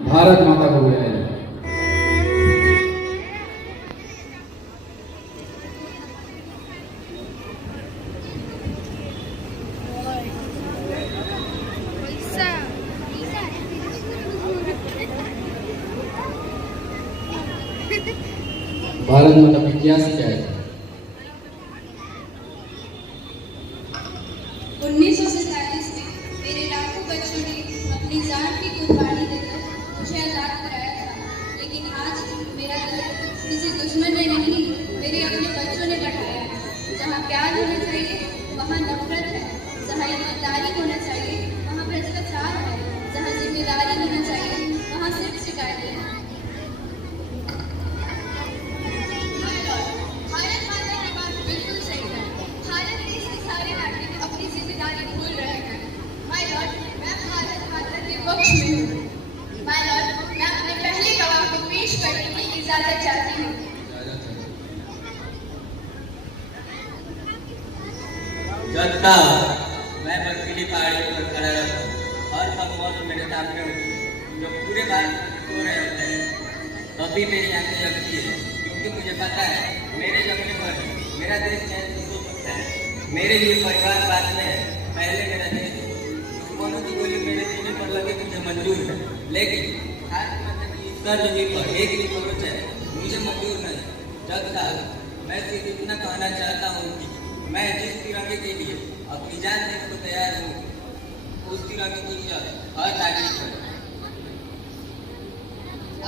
भारत माता को जय। भारत माता की क्या जय। 1947 में मेरे लाखों बच्चों ने अपनी जान की कुर्बानी देकर मुझे आजाद कराया था, लेकिन आज मेरा दर्द किसी दुश्मन ने नहीं, मेरे अपने बच्चों ने बढ़ाया है। जहाँ प्यार होना चाहिए वहाँ नफरत है, जहाँ ईमानदारी होना चाहिए वहाँ भ्रष्टाचार है, जहाँ जिम्मेदारी होना चाहिए वहाँ सिर्फ शिकायतें हैं। भारत माता की बात बिल्कुल सही है। भारत देश के सारे नागरिक अपनी जिम्मेदारी भूल रहे हैं। माय लॉर्ड, मैं भारत माता के पक्ष में हूँ। माय लॉर्ड, मैं अपने पहले गवाह को पेश करने की इजाजत चाहती हूँ। जज साहब, मैं बर्फीली पहाड़ियों पर खड़ा रहता हूँ और सब मौत मेरे सामने होती है। जो पूरे भारत में सो रहे होते हैं तभी मेरी आंखें जगती है, क्योंकि मुझे पता है मेरे जगने पर मेरा देश चैन से सो सकता है। मेरे लिए परिवार बाद में है, पहले मेरा देश। दुश्मनों की गोली मेरे सीने पर लगे मुझे मंजूर है, लेकिन भारत माता की ईश्वर जमीन पर एक भी खरोच है मुझे मंजूर नहीं। जज साहब, मैं सिर्फ इतना कहना चाहता हूँ कि मैं जिस तिरंगे के लिए अपनी जान देने को तैयार हूँ, उस तिरंगे की इज्जत हर नागरिक है।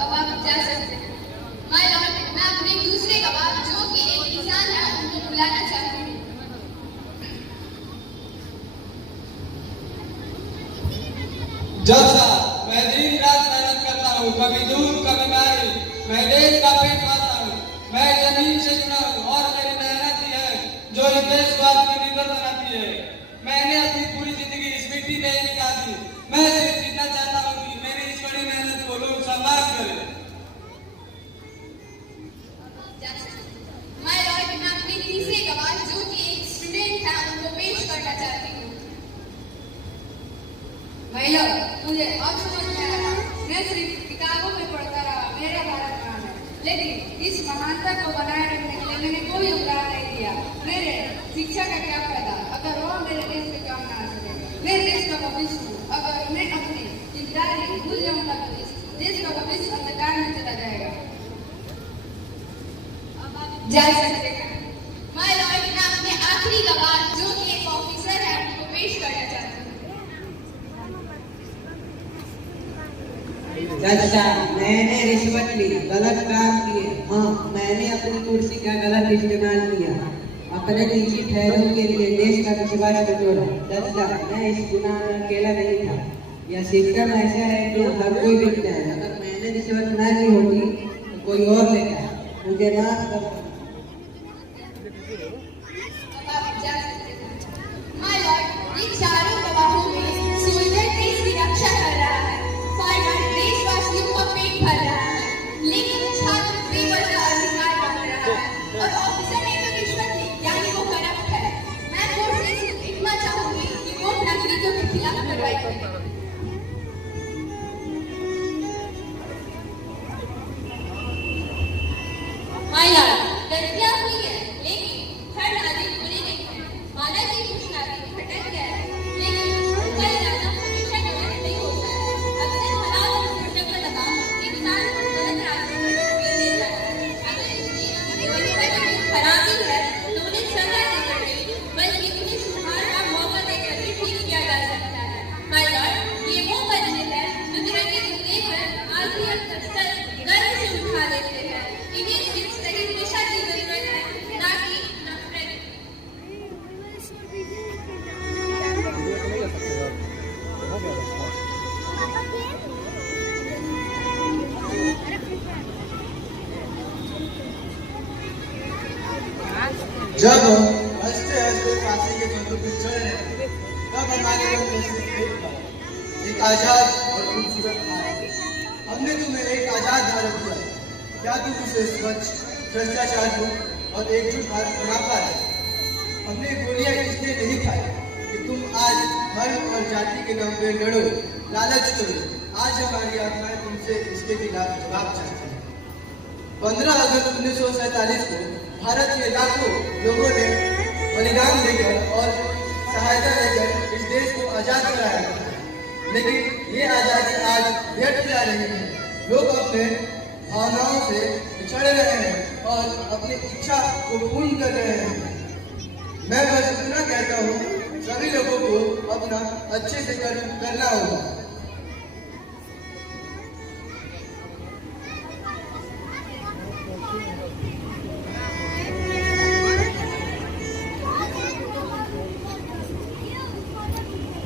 अब आप जा सकते हैं। माय लॉर्ड, मैं अपने दूसरे गवाह जो कि एक किसान है उनको बुलाना चाहती हूँ। जज साहब, मैं दिन रात मेहनत करता हूँ, कभी दूध कभी मारी, मैं देश का पेट पालता हूँ। मैं जमीन से जुड़ा हूँ और मेरी मेहनत ही है जो इस देश को आत्मनिर्भर बनाती है। मैंने अपनी पूरी जिंदगी इस मिट्टी में ही निकाली। मैं सिर्फ इतना चाहता हूँ कि मेरी इस बड़ी मेहनत को लोग सम्मान करें। माय लॉर्ड, मैं अपने तीसरे गवाह जो कि एक स्टूडेंट है उनको पेश करना चाहती हूँ। महिला, मुझे अब समझ में आया। मैं सिर्फ किताबों में पढ़ता रहा मेरा भारत महान है, लेकिन इस महानता को बनाए रखने के लिए मैंने कोई योगदान नहीं दिया। मेरे शिक्षा का क्या फायदा अगर वह मेरे देश में काम ना आ सके। मैं देश का भविष्य हूँ, अगर मैं अपनी जिम्मेदारी भूल जाऊंगा तो देश का भविष्य अंधकार में चला जाएगा। जा सकते हैं। माय लॉर्ड, मैं अपने आखिरी गवाह जो कि एक ऑफिसर है उनको पेश करना चाहती हूँ। जज साहब, मैंने रिश्वत ली, गलत काम किए। हाँ, मैंने अपनी कुर्सी का गलत इस्तेमाल किया, अपने निजी फायदों के लिए देश का विश्वास तोड़ा। जज साहब, मैं इस गुनाह में अकेला नहीं था। यह सिस्टम ऐसा है कि हर कोई बिकता है। अगर मैंने रिश्वत न ली होती तो कोई और लेता। मुझे माफ कर। अब आप जा सकते हैं। माय लॉर्ड, ये चारों गवाहों में सोल्जर देश की रक्षा कर रहा है, फार्मर देशवासियों का पेट भर रहा है, लेकिन छात्र बेवजह अधिकार मांग रहा है और ऑफिसर ने तो रिश्वत ली, यानी वो करप्ट है। मैं कोर्ट से सिर्फ इतना चाहूंगी कि कोर्ट नागरिकों के खिलाफ कार्रवाई करे। माय लॉर्ड, गलतियां हुई है, लेकिन हर नागरिक बुरे नहीं है। माना कि कुछ नागरिक भटक गया है, लेकिन उनका इरादा हमेशा गलत नहीं होता है। अक्सर हालात और सिस्टम का दबाव इंसान को गलत रास्ते पर ढकेल देता है। अगर इसकी व्यवस्था में खराबी है तो उन्हें सजा देकर नहीं, बल्कि उन्हें सुधार का मौका देकर भी ठीक किया जा सकता है। माय लॉर्ड, ये वो बच्चे हैं जो तिरंगे को देखकर आंखें और कसकर गर्व से उठा लेते हैं। इन्हें सिर्फ सही दिशा की जरूरत है, ना कि नफरत। जब हंसते हंसते फांसी के बंधु पे चढ़ रहे थे, तब हमारे मन में से एक आजाद और खूबसूरत भारत। हमने तुम्हें एक आजाद भारत दिया है। क्या तुम उसे स्वच्छ, भ्रष्टाचार मुक्त और एकजुट भारत बना पाए? हमने गोलियां इसलिए नहीं खाई कि तुम आज धर्म और जाति के नाम पे लड़ो, लालच करो। आज हमारी आत्माएं तुम उनसे इसके खिलाफ जवाब चाहते हैं। 15 अगस्त 1947 को भारत के लाखों लोगों ने बलिदान देकर और सहायता देकर इस देश को आजाद कराया था। लेकिन ये आजादी आज व्यर्थ जा रही है। लोग अपने भावनाओं से पिछड़ रहे हैं और अपनी इच्छा को पूर्ण कर रहे हैं। मैं बस इतना कहता हूँ, सभी लोगों को अपना अच्छे से करना होगा।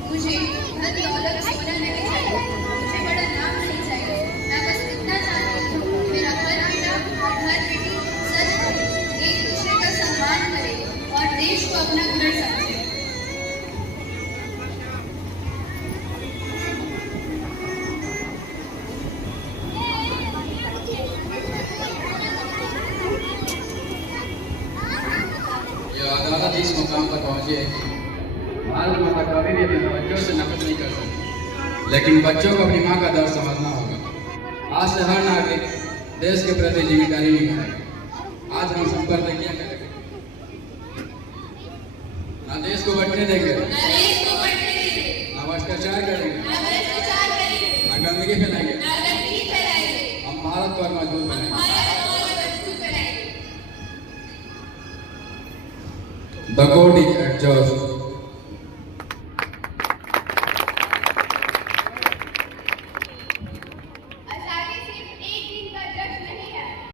मुझे धन दौलत सोना नहीं चाहिए, मुझे बड़ा नाम नहीं चाहिए। मैं बस इतना चाहती हूँ कि मेरा घर बेटा और घर बेटी सच बोले, एक दूसरे का सम्मान करे और देश को अपना घर समझे। ये अदालत इस मुकाम तक पहुंची है कि भारत माता कभी भी अपने बच्चों से नफरत नहीं कर सकती, लेकिन बच्चों को अपनी माँ का दर्द समझना होगा। आज से हर नागरिक देश के प्रति जिम्मेदारी निभाएगा। आज हम सब प्रतिज्ञा करेंगे, ना देश को बंटने देंगे, ना भ्रष्टाचार करेंगे, ना गंदगी फैलाएंगे। हम भारत को और मजबूत बनाएंगे। The court is adjourned.